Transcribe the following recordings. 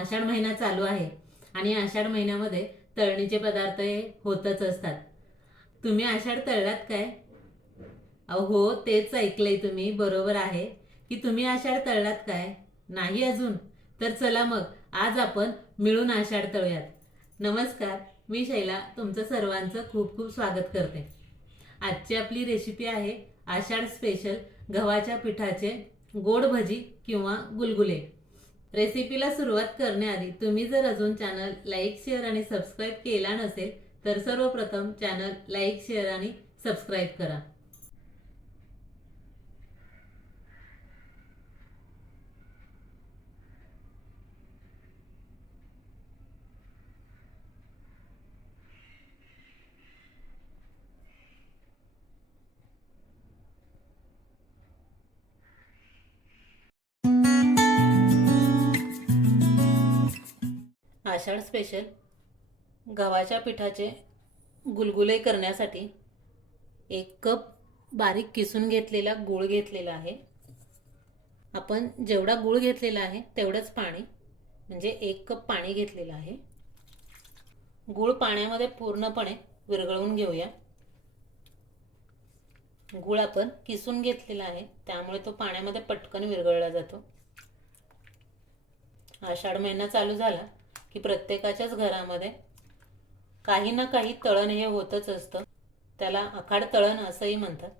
आषाढ महिना चालू आहे आणि आषाढ महिन्यामध्ये तळणीचे पदार्थ हे होतच असतात. तुम्ही आषाढ तळलात काय? अहो हो तेच ऐकलंय तुम्ही बरोबर आहे. की तुम्ही आषाढ तळलात काय? नाही अजून. तर चला मग आज आपण मिळून आषाढ तळूयात. नमस्कार मी शैला तुमचं सर्वांचं खूप खूप स्वागत करते. आजची आपली रेसिपी आहे आषाढ स्पेशल गव्हाच्या पिठाचे गोड भजी किंवा गुलगुले. रेसिपीला सुरुवात करण्याआधी तुम्ही जर अजून चॅनल लाईक शेअर आणि सबस्क्राईब केला नसेल तर सर्वप्रथम चॅनल लाईक शेअर आणि सबस्क्राईब करा. आषाढ स्पेशल गव्हाच्या पिठाचे गुलगुले करण्यासाठी एक कप बारीक किसून घेतलेला गूळ घेतलेला आहे. आपण जेवढा गूळ घेतलेला आहे तेवढंच पाणी म्हणजे एक कप पाणी घेतलेलं आहे. गूळ पाण्यामध्ये पूर्णपणे विरघळवून घेऊया. गूळ आपण किसून घेतलेला आहे त्यामुळे तो पाण्यामध्ये पटकन विरघळला जातो. आषाढ महिना चालू झाला की प्रत्येकाच्याच घरामध्ये काही ना काही तळण हे होतच असतं. त्याला आखाड तळण असंही म्हणतात.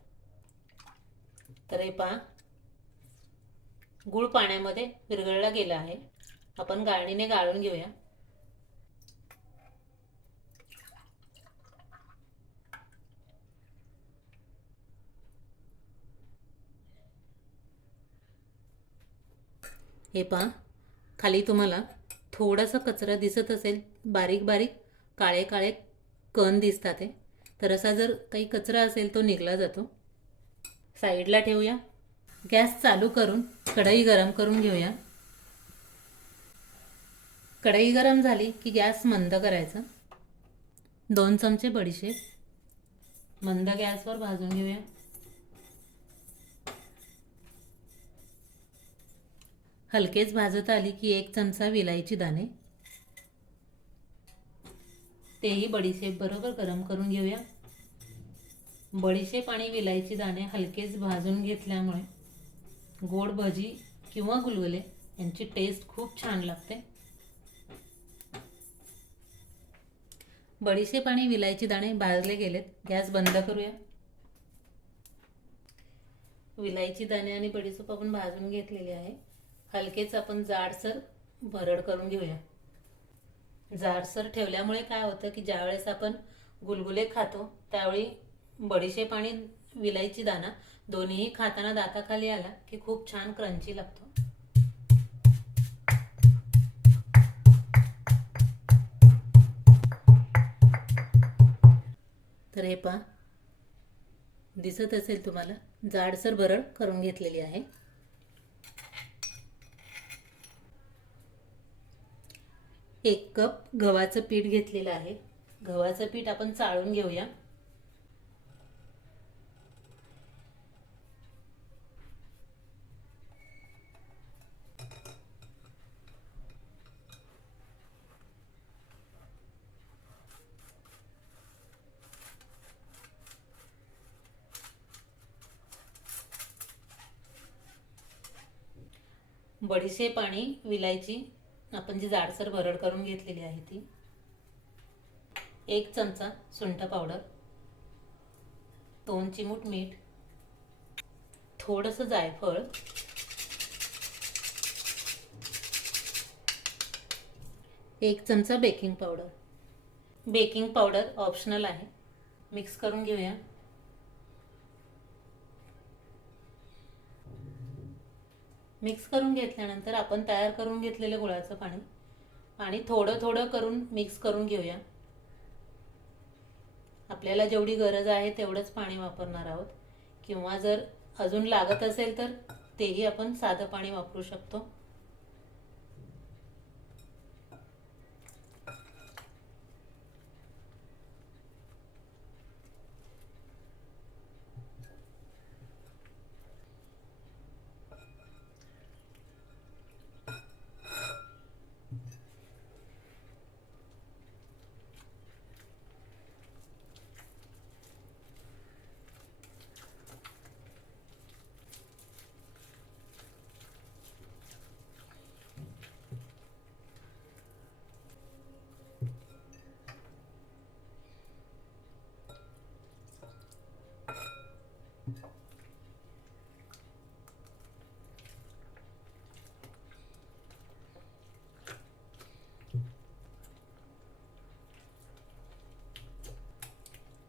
तर हे पहा. गुळ पाण्यामध्ये विरघळला गेला आहे. आपण गाळणीने गाळून घेऊया. हे पहा. खाली तुम्हाला थोडासा कचरा दिसत असेल बारीक बारीक काळे काळे कण दिसतात ते तर असा जर काही कचरा असेल तो निघला जातो. साईडला ठेवूया. गॅस चालू करून कढई गरम करून घेऊया. कढई गरम झाली की गॅस मंद करायचा. दोन चमचे बडीशेप. मंद गॅसवर भाजून घेऊया. हलकेच भाजत आली की एक चमचा विलायची दाणे. तेही बडीशेप बरोबर गरम करून घेऊया. बडीशेप आणि विलायची दाणे हलकेच भाजून घेतल्यामुळे गोड भजी किंवा गुलगुले यांची टेस्ट खूप छान लागते. बडीशेप आणि विलायची दाणे भाजले गेलेत. गॅस बंद करूया. विलायची दाणे आणि बडीशेप आपण भाजून घेतलेली आहे. हलकेच आपण जाडसर भरड करून घेऊया. जाडसर ठेवल्यामुळे काय होतं की ज्यावेळेस आपण गुलगुले खातो त्यावेळी बडीशेप आणि विलायची दाणा दोन्हीही खाताना दाताखाली आला की खूप छान क्रंची लागतो. तर हे पहा. दिसत असेल तुम्हाला जाडसर भरड करून घेतलेली आहे. एक कप गव्हाचं पीठ घेतलेलं आहे. गव्हाचं पीठ आपण चाळून घेऊया. बडीशेप आणि विलायची आपण जी जाडसर भरड करून घेतलेली आहे ती. एक चमचा सुंठ पावडर दोन चिमूट मीठ थोडंसं जायफळ एक चमचा baking powder. Baking powder optional आहे. मिक्स करून घेऊया. मिक्स करून घेतल्यानंतर आपण तयार करून घेतलेलं गुळाचं पाणी पाणी थोडं थोडं करून मिक्स करून घेऊया. आपल्याला जेवढी गरज आहे तेवढंच पाणी वापरणार आहोत. किंवा जर अजून लागत असेल तर तेही आपण साधं पाणी वापरू शकतो.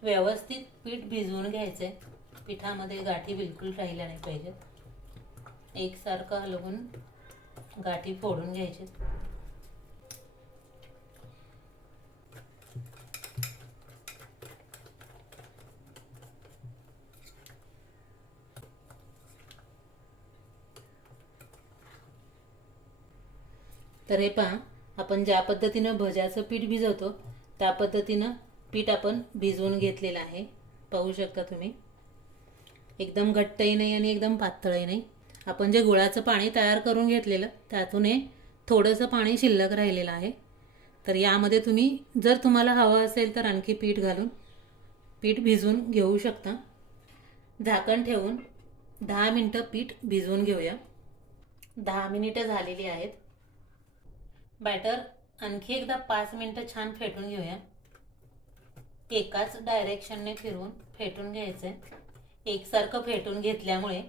व्यवस्थित पीठ भिजवून घ्यायचं आहे पिठामध्ये गाठी बिलकुल राहिल्या नाही पाहिजेत. एकसारखं हलवून गाठी फोडून घ्यायचे. तर हे पहा आपण ज्या पद्धतीनं भज्याचं पीठ भिजवतो त्या पद्धतीनं पीठ आपण भिजवून घेतलेलं आहे. पाहू शकता तुम्ही. एकदम घट्टही नाही आणि एकदम पातळही नाही. आपण जे गुळाचं पाणी तयार करून घेतलेलं त्यातून हे थोडंसं पाणी शिल्लक राहिलेलं आहे. तर यामध्ये तुम्ही जर तुम्हाला हवं असेल तर आणखी पीठ घालून पीठ भिजवून घेऊ शकता. झाकण ठेवून दहा मिनटं पीठ भिजवून घेऊया. दहा मिनिटं झालेली आहेत. बॅटर आणखी एकदा पाच मिनटं छान फेटून घेऊया. एकाच डायरेक्शनने फिरून फेटून घ्यायचं. आहे एकसारखं फेटून घेतल्यामुळे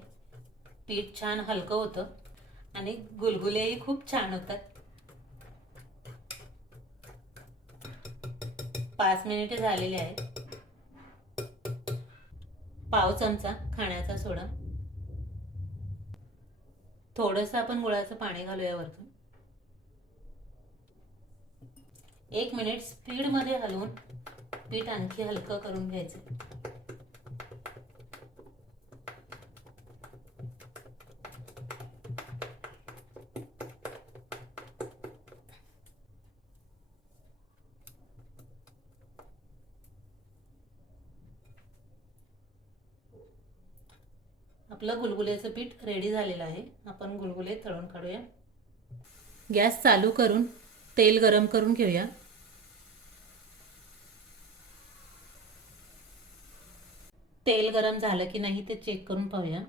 पीठ छान हलकं होतं आणि गुलगुलेही खूप छान होतात. पाच मिनिटे झालेले आहेत. पाव चमचा खाण्याचा सोडा. थोडंसं आपण गुळाचं पाणी घालूया वरतून. एक मिनिट स्पीडमध्ये हलवून पीठ आणखी हलकं करून घ्यायचं. आपलं गुलगुल्याचं पीठ रेडी झालेलं आहे. आपण गुलगुले तळून काढूया. गॅस चालू करून तेल गरम करून घेऊया. तेल गरम झालं की नाही ते चेक करून पाहूया.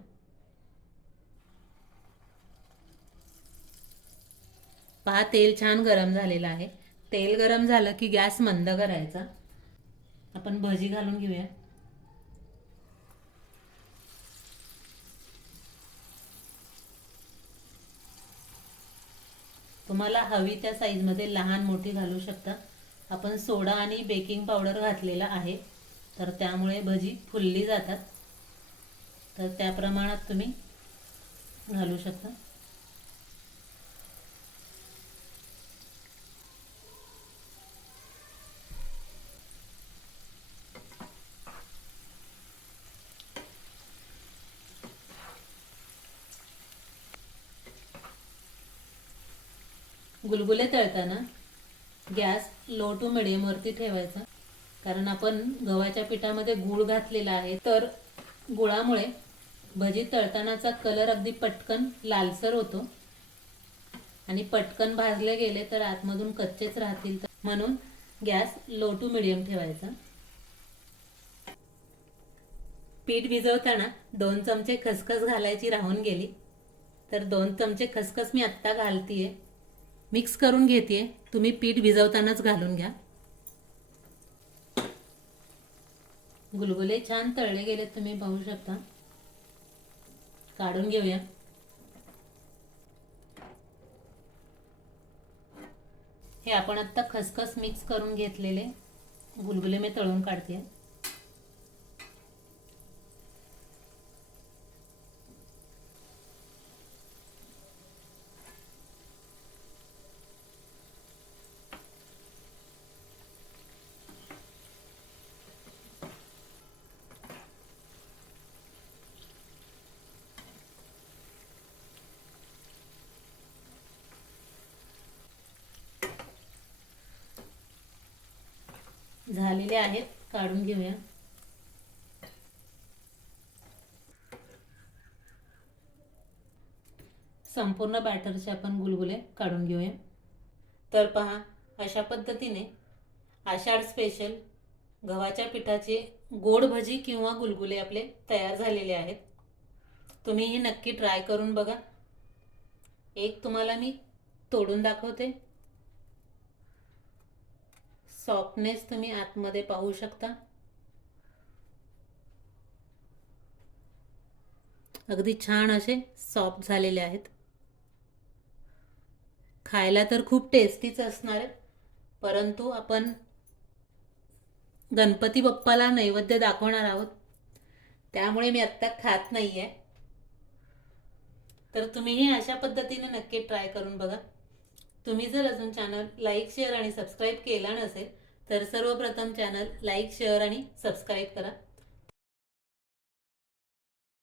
पहा तेल छान गरम झालेलं आहे. तेल गरम झालं की गॅस मंद करायचा. आपण भजी घालून घेऊया. तुम्हाला हवी त्या साईजमध्ये लहान मोठी घालू शकता. आपण सोडा आणि बेकिंग पावडर घातलेला आहे. तर त्यामुळे भजी फुलली जातात. तर त्या प्रमाणात तुम्ही घालू शकता. गुलगुले तळताना गॅस लो टू मिडियमवरती ठेवायचा. कारण आपण गव्हाच्या पिठामध्ये गूळ घातलेला आहे तर गुळामुळे भजी तळतानाचा कलर अगदी पटकन लालसर होतो. आणि पटकन भाजले गेले तर आतमधून कच्चेच राहतील. तर म्हणून गॅस लो टू मिडियम ठेवायचा. पीठ भिजवताना दोन चमचे खसखस घालायची राहून गेली. तर दोन चमचे खसखस मी आत्ता घालतीये. मिक्स करून घेते तुम्ही पीठ भिजवतानाच घालून घ्या. गुलगुले छान तळले गेले तुम्ही पाहू शकता. काढून घेऊया. हे आपण आत्ता खसखस मिक्स करून घेतलेले. गुलगुले मी तळून काढते. झालेले आहेत. काढून घेऊया. संपूर्ण बॅटरचे आपण गुलगुले काढून घेऊया. तर पहा अशा पद्धतीने आषाढ स्पेशल गव्हाच्या पिठाचे गोड भजी किंवा गुलगुले आपले तयार झालेले आहेत. तुम्ही हे नक्की ट्राय करून बघा. एक तुम्हाला मी तोडून दाखवते. सॉफ्टनेस तुम्ही आतमध्ये पाहू शकता. अगदी छान असे सॉफ्ट झालेले आहेत. खायला तर खूप टेस्टीच असणार आहेत परंतु आपण गणपती बाप्पाला नैवेद्य दाखवणार आहोत. त्यामुळे मी आत्ता खात नाही आहे तर तुम्हीही अशा पद्धतीने नक्की ट्राय करून बघा. तुम्ही जर अजून चॅनल लाईक शेअर आणि सबस्क्राईब केला नसेल तर सर्वप्रथम चॅनल लाईक शेअर आणि सबस्क्राईब करा.